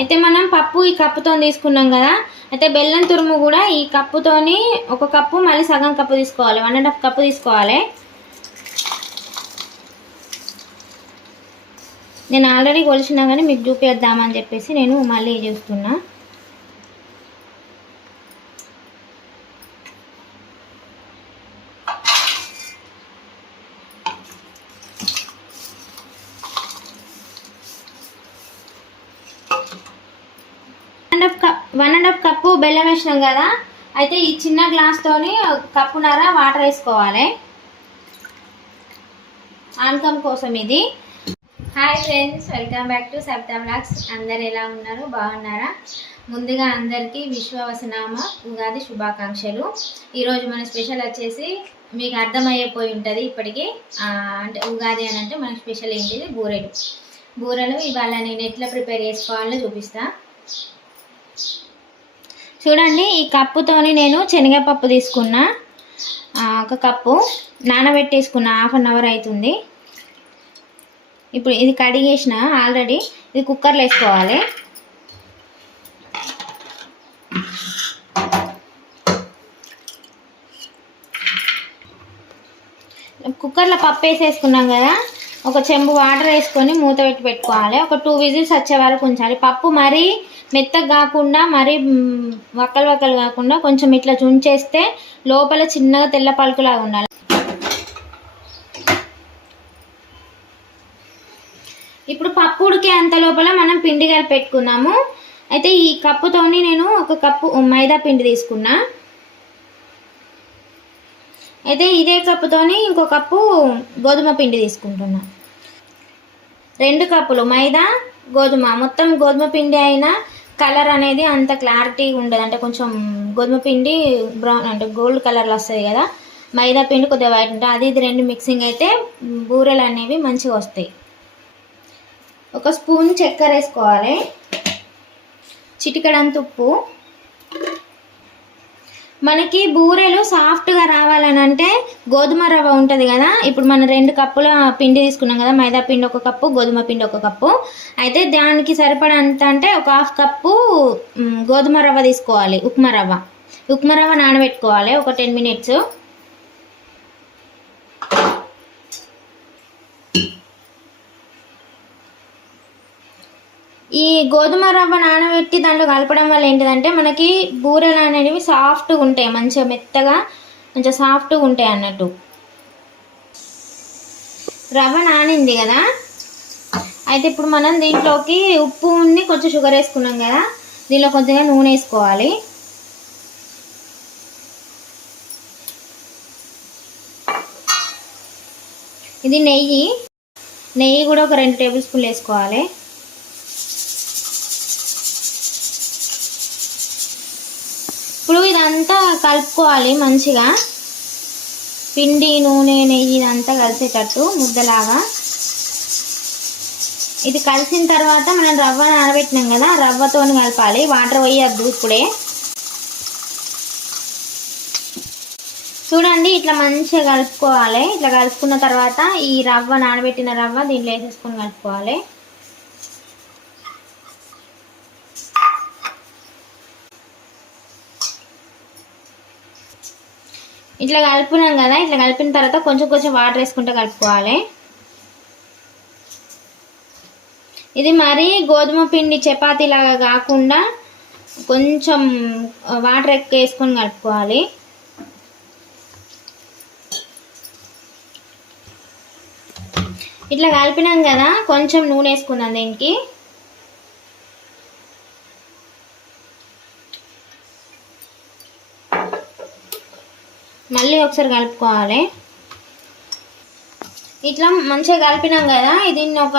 అయితే మనం పప్పు ఈ కప్పుతో తీసుకున్నాం కదా. అయితే బెల్లం తురుము కూడా ఈ కప్పుతోని ఒక కప్పు మళ్ళీ సగం కప్పు తీసుకోవాలి. వన్ అండ్ హాఫ్ కప్పు తీసుకోవాలి. నేను ఆల్రెడీ కొలిచినా కానీ మీకు చూపిద్దామని చెప్పేసి నేను మళ్ళీ చూస్తున్నా. Half cup one and half cup బెల్లం వేసినాం కదా. అయితే ఈ చిన్న గ్లాస్తోని కప్పున్నర వాటర్ వేసుకోవాలి. ఆనకం కోసం ఇది. Hi friends welcome back to Sapta blogs అందరు ఎలా ఉన్నారు? బాగున్నారా? ముందుగా అందరికీ విశ్వవసనామ ఉగాది శుభాకాంక్షలు. ఈరోజు మన స్పెషల్ వచ్చేసి మీకు అర్థమయ్యిపోయి ఉంటుంది ఇప్పటికీ. అంటే ఉగాది అని అంటే మన స్పెషల్ ఏంటిది? బూరెలు. బూరెలు ఇవాళ నేను ఎట్లా ప్రిపేర్ చేసుకోవాలో చూపిస్తా. చూడండి ఈ కప్పుతోని నేను శనగపప్పు తీసుకున్నా. ఒక కప్పు. నానబెట్టేసుకున్నా హాఫ్ అన్ అవర్ అవుతుంది ఇప్పుడు ఇది కడిగేసిన ఆల్రెడీ ఇది కుక్కర్లో వేసుకోవాలి. కుక్కర్లో పప్పు వేసేసుకున్నాం కదా ఒక చెంబు వాటర్ వేసుకొని మూత పెట్టి పెట్టుకోవాలి. ఒక టూ విజిల్స్ వచ్చే వరకు ఉంచాలి. పప్పు మరీ మెత్తగా కాకుండా మరీ వక్కలు వక్కలు కాకుండా కొంచెం ఇట్లా చుంచేస్తే లోపల చిన్నగా తెల్ల పలుకులాగా ఉండాలి. ఇప్పుడు పప్పు ఉడికే అంత లోపల మనం పిండి పెట్టుకున్నాము. అయితే ఈ కప్పుతోని నేను ఒక కప్పు మైదా పిండి తీసుకున్నా. అయితే ఇదే కప్పుతోని ఇంకో కప్పు గోధుమ పిండి తీసుకుంటున్నా. రెండు కప్పులు మైదా గోధుమ. మొత్తం గోధుమ పిండి అయినా కలర్ అనేది అంత క్లారిటీ ఉండదు. అంటే కొంచెం గోధుమ పిండి బ్రౌన్ అంటే గోల్డ్ కలర్లో వస్తుంది కదా. మైదా పిండి కొద్దిగా వైట్ ఉంటుంది. అది ఇది రెండు మిక్సింగ్ అయితే బూరెలు అనేవి మంచిగా వస్తాయి. ఒక స్పూన్ చక్కెర వేసుకోవాలి. చిటికడంత ఉప్పు. మనకి బూరెలు సాఫ్ట్గా రావాలని అంటే గోధుమ రవ్వ ఉంటుంది కదా. ఇప్పుడు మనం రెండు కప్పుల పిండి తీసుకున్నాం కదా మైదా పిండి ఒక కప్పు గోధుమ పిండి ఒక కప్పు. అయితే దానికి సరిపడంత అంటే ఒక హాఫ్ కప్పు గోధుమ రవ్వ తీసుకోవాలి ఉప్మా రవ్వ. ఉప్మా రవ్వ నానబెట్టుకోవాలి ఒక టెన్ మినిట్స్ ఈ గోధుమ రవ్వ నానబెట్టి దాంట్లో కలపడం వల్ల ఏంటిదంటే మనకి బూరెలు అనేవి సాఫ్ట్గా ఉంటాయి. మంచిగా మెత్తగా మంచిగా సాఫ్ట్గా ఉంటాయి అన్నట్టు. రవ్వ నానింది కదా? అయితే ఇప్పుడు మనం దీంట్లోకి ఉప్పు ఉంది కొంచెం షుగర్ వేసుకున్నాం కదా? దీనిలో కొద్దిగా నూనె వేసుకోవాలి. ఇది నెయ్యి. నెయ్యి కూడా ఒక రెండు టేబుల్ స్పూన్లు వేసుకోవాలి ఇప్పుడు ఇదంతా కలుపుకోవాలి మంచిగా. పిండి నూనె నెయ్యి ఇదంతా కలిసేటట్టు ముద్దలాగా. ఇది కలిసిన తర్వాత మనం రవ్వ నానబెట్టినాం కదా రవ్వతో కలపాలి. వాటర్ పోయద్దు ఇప్పుడే. చూడండి ఇట్లా మంచిగా కలుపుకోవాలి. ఇట్లా కలుపుకున్న తర్వాత ఈ రవ్వ నానబెట్టిన రవ్వ దీంట్లో వేసేసుకొని కలుపుకోవాలి. ఇట్లా కలుపునాం కదా ఇట్లా కలిపిన తర్వాత కొంచెం కొంచెం వాటర్ వేసుకుంటే కలుపుకోవాలి. ఇది మరి గోధుమ పిండి చపాతీ లాగా కాకుండా కొంచెం వాటర్ ఎక్కువ వేసుకొని కలుపుకోవాలి. ఇట్లా కలిపినాం కదా కొంచెం నూనె వేసుకుందాం దీనికి. మళ్ళీ ఒకసారి కలుపుకోవాలి. ఇట్లా మంచిగా కలిపినాం కదా ఇది ఒక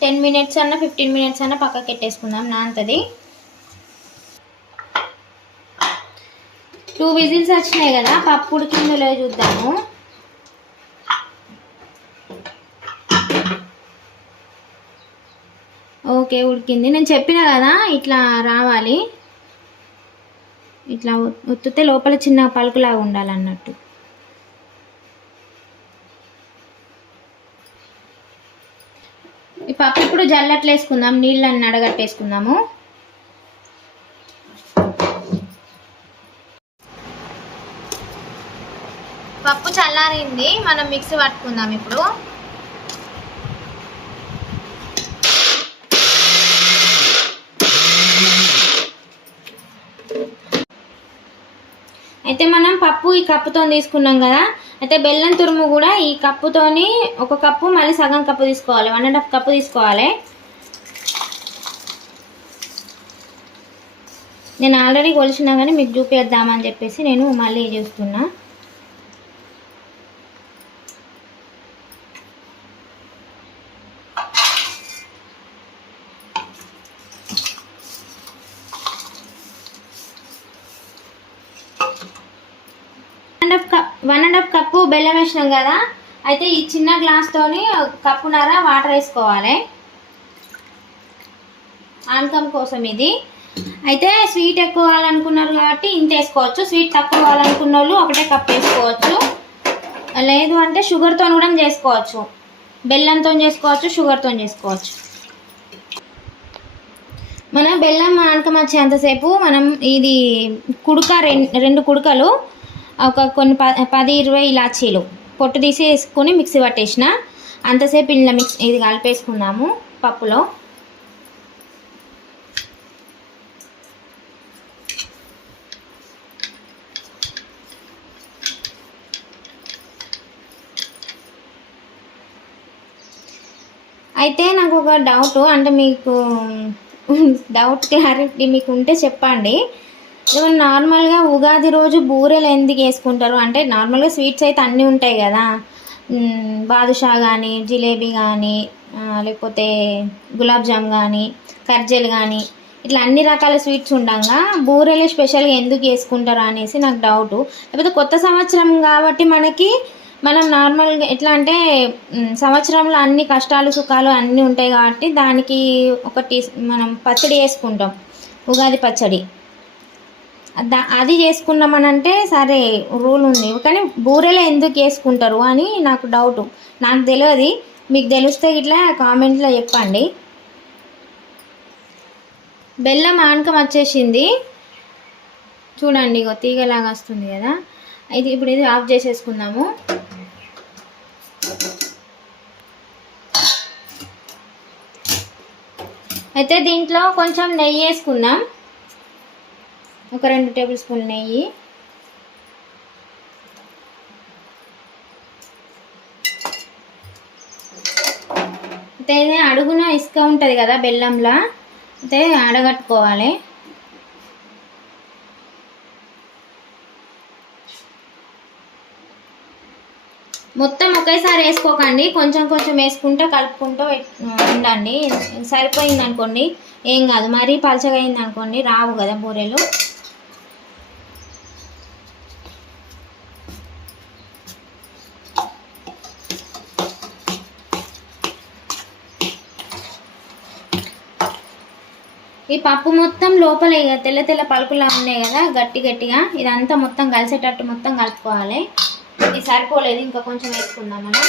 టెన్ మినిట్స్ అన్న ఫిఫ్టీన్ మినిట్స్ అన్న పక్కకి పెట్టేసుకుందాం నాంతది టూ విజిల్స్ వచ్చినాయి కదా పప్పు ఉడికిందులో చూద్దాము. ఓకే ఉడికింది. నేను చెప్పిన కదా ఇట్లా రావాలి. ఇట్లా ఒత్తితే లోపల చిన్న పలుకులాగా ఉండాలన్నట్టు. ఈ పప్పు ఇప్పుడు జల్లట్లు వేసుకుందాం నీళ్ళని అడగట్టేసుకుందాము పప్పు చల్లారింది మనం మిక్సీ పట్టుకుందాం ఇప్పుడు. అయితే మనం పప్పు ఈ కప్పుతో తీసుకున్నాం కదా. అయితే బెల్లం తురుము కూడా ఈ కప్పుతోని ఒక కప్పు మళ్ళీ సగం కప్పు తీసుకోవాలి. వన్ అండ్ హాఫ్ కప్పు తీసుకోవాలి. నేను ఆల్రెడీ కొలిచినా కానీ మీకు చూపిద్దామని చెప్పేసి నేను మళ్ళీ చూస్తున్నా and half cup one and half cup బెల్లం వేసినాం కదా. అయితే ఈ చిన్న గ్లాస్తోని కప్పున్నర వాటర్ వేసుకోవాలి. ఆనకం కోసం ఇది. అయితే స్వీట్ ఎక్కువ కావాలనుకున్నారు కాబట్టి ఇంత వేసుకోవచ్చు. స్వీట్ తక్కువ కావాలనుకున్న వాళ్ళు ఒకటే కప్ వేసుకోవచ్చు. లేదు అంటే షుగర్తో కూడా చేసుకోవచ్చు. బెల్లంతో చేసుకోవచ్చు షుగర్తో చేసుకోవచ్చు. మన బెల్లం ఆనకం వచ్చేంతసేపు మనం ఇది కుడుక రెండు రెండు కుడుకలు ఒక కొన్ని ప పది ఇరవై ఇలాచీలు పొట్టు తీసి వేసుకొని మిక్సీ పట్టేసిన. అంతసేపు ఇలా మిక్స్ ఇది కలిపేసుకున్నాము పప్పులో. అయితే నాకు ఒక డౌట్ అంటే మీకు డౌట్ క్లారిటీ మీకు ఉంటే చెప్పండి. మనం నార్మల్గా ఉగాది రోజు బూరెలు ఎందుకు వేసుకుంటారు? అంటే నార్మల్గా స్వీట్స్ అయితే అన్నీ ఉంటాయి కదా. బాదుషా కానీ జిలేబీ కానీ లేకపోతే గులాబ్ జామ్ కానీ కర్జలు కానీ ఇట్లా అన్ని రకాల స్వీట్స్ ఉండగా. బూరెలు స్పెషల్గా ఎందుకు వేసుకుంటారు అనేసి నాకు డౌట్ లేకపోతే కొత్త సంవత్సరం కాబట్టి మనకి మనం నార్మల్గా ఎట్లా అంటే సంవత్సరంలో అన్ని కష్టాలు సుఖాలు అన్నీ ఉంటాయి కాబట్టి దానికి ఒకటి మనం పచ్చడి వేసుకుంటాం. ఉగాది పచ్చడి. అది చేసుకున్నామనంటే సరే రూల్ ఉంది. కానీ బూరెలు ఎందుకు వేసుకుంటారు అని నాకు డౌట్. నాకు తెలియదు మీకు తెలిస్తే ఇట్లా కామెంట్లో చెప్పండి. బెల్లం ఆనకం వచ్చేసింది. చూడండి ఇగో తీగలాగా వస్తుంది కదా. ఇది ఇప్పుడు ఇది ఆఫ్ చేసేసుకుందాము. అయితే దీంట్లో కొంచెం నెయ్యి వేసుకుందాం. ఒక రెండు టేబుల్ స్పూన్ నెయ్యి. అయితే అడుగున ఇసుక ఉంటుంది కదా బెల్లంలా అయితే అడగట్టుకోవాలి. మొత్తం ఒకేసారి వేసుకోకండి కొంచెం కొంచెం వేసుకుంటూ కలుపుకుంటూ ఉండండి. సరిపోయింది అనుకోండి ఏం కాదు మరీ పలచగా అయింది అనుకోండి రావు కదా బూరెలు. ఈ పప్పు మొత్తం లోపల ఇక తెల్ల తెల్ల పలుకులా ఉన్నాయి కదా గట్టి గట్టిగా. ఇదంతా మొత్తం కలిసేటట్టు మొత్తం కలుపుకోవాలి. ఇది సరిపోలేదు ఇంకా కొంచెం వేసుకుందాం మనం.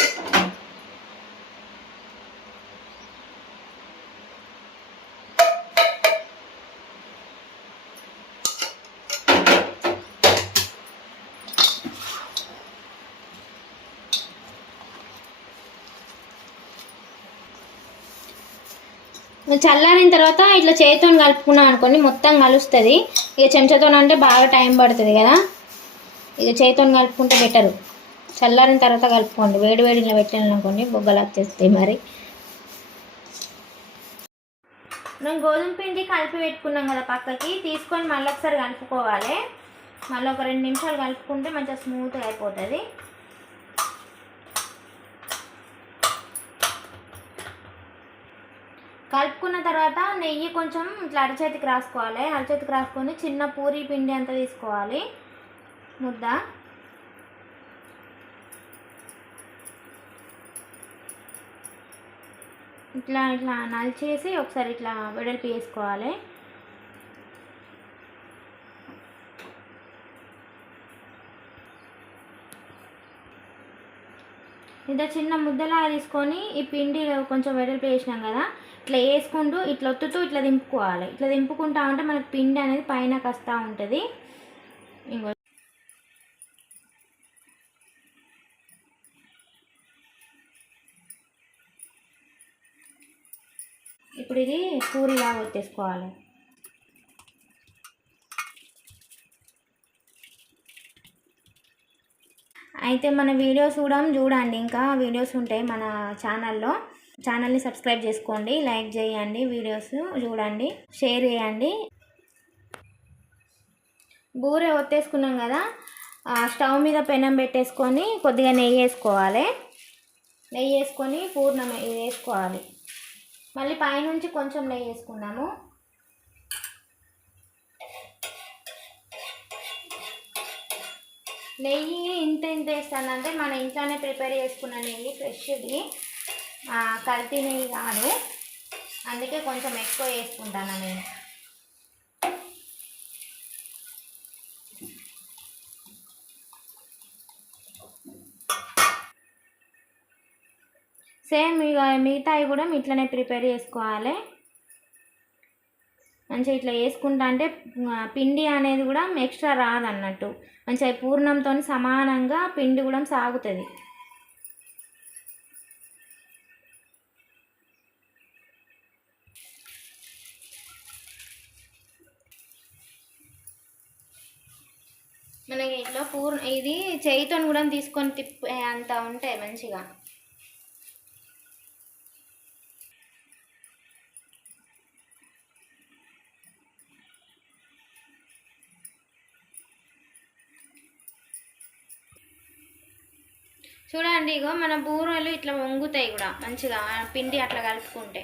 చల్లారిన తర్వాత ఇట్లా చేతితో కలుపుకున్నాం అనుకోండి మొత్తం కలుస్తుంది. ఇక చెంచాతో అంటే బాగా టైం పడుతుంది కదా. ఇక చేతితో కలుపుకుంటే బెటరు చల్లారిన తర్వాత కలుపుకోండి. వేడి వేడిలో పెట్టాను అనుకోండి బొగ్గలు వచ్చేస్తాయి మరి. మనం గోధుమ పిండి కలిపి పెట్టుకున్నాం కదా పక్కకి. తీసుకొని మళ్ళీ ఒకసారి కలుపుకోవాలి. మళ్ళీ ఒక రెండు నిమిషాలు కలుపుకుంటే మంచిగా స్మూత్గా అయిపోతుంది. కలుపుకున్న తర్వాత నెయ్యి కొంచెం ఇట్లా అరచేతికి రాసుకోవాలి. అరచేతికి రాసుకొని చిన్న పూరి పిండి అంతా తీసుకోవాలి. ముద్ద. ఇట్లా ఇట్లా నలిచేసి ఒకసారి ఇట్లా వెడల్పు వేసుకోవాలి ఇంత చిన్న ముద్దలా తీసుకొని ఈ పిండి కొంచెం వెడల్పు వేసినాం కదా ఇట్లా వేసుకుంటూ ఇట్లా ఒత్తుతూ ఇట్లా దింపుకోవాలి. ఇట్లా దింపుకుంటా ఉంటే మనకు పిండి అనేది పైన కస్తూ ఉంటుంది. ఇంకో ఇప్పుడు ఇది పూరిలాగా వచ్చేసుకోవాలి అయితే మన వీడియోస్ కూడా చూడండి. ఇంకా వీడియోస్ ఉంటాయి మన ఛానల్లో. ఛానల్ని సబ్స్క్రైబ్ చేసుకోండి. లైక్ చేయండి వీడియోస్ చూడండి. షేర్ చేయండి. బూరె ఒత్తేసుకున్నాం కదా స్టవ్ మీద పెనం పెట్టేసుకొని కొద్దిగా నెయ్యి వేసుకోవాలి. నెయ్యి వేసుకొని పూర్ణం వేసుకోవాలి. మళ్ళీ పైనుంచి కొంచెం నెయ్యి వేసుకున్నాము. నెయ్యి ఇంత ఇంత వేస్తానంటే మన ఇంట్లోనే ప్రిపేర్ చేసుకున్న నెయ్యి ఫ్రెష్ది. కల్తీ నెయ్యి కాదు. అందుకే కొంచెం ఎక్కువ వేసుకుంటాను నేను. సేమ్ ఇక మిగతాయి కూడా ఇట్లనే ప్రిపేర్ చేసుకోవాలి. మంచిగా ఇట్లా వేసుకుంటా అంటే పిండి అనేది కూడా ఎక్స్ట్రా రాదన్నట్టు. మంచిగా పూర్ణంతో సమానంగా పిండి కూడా సాగుతుంది. మనకి ఇట్లా పూర్ణ ఇది చేయితో కూడా తీసుకొని తిప్పే అంత ఉంటాయి మంచిగా. చూడండి ఇగో మన బూరెలు ఇట్లా వంగుతాయి కూడా మంచిగా పిండి అట్లా కలుపుకుంటే.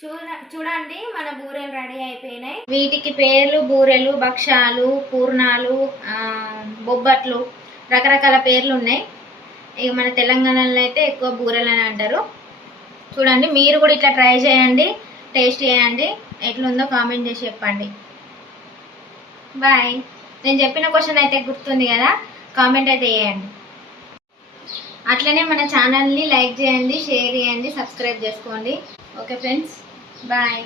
చూడ చూడండి మన బూరెలు రెడీ అయిపోయినాయి. వీటికి పేర్లు బూరెలు భక్షాలు పూర్ణాలు బొబ్బట్లు రకరకాల పేర్లు ఉన్నాయి. ఇక మన తెలంగాణలో అయితే ఎక్కువ బూరెలు అని అంటారు. చూడండి మీరు కూడా ఇట్లా ట్రై చేయండి టేస్ట్ చేయండి. ఎట్లుందో కామెంట్ చేసి చెప్పండి. బాయ్. నేను చెప్పిన క్వశ్చన్ అయితే గుర్తుంది కదా? కామెంట్ అయితే చేయండి. అట్లనే మన ఛానల్ని లైక్ చేయండి షేర్ చేయండి సబ్స్క్రైబ్ చేసుకోండి. Okay friends bye.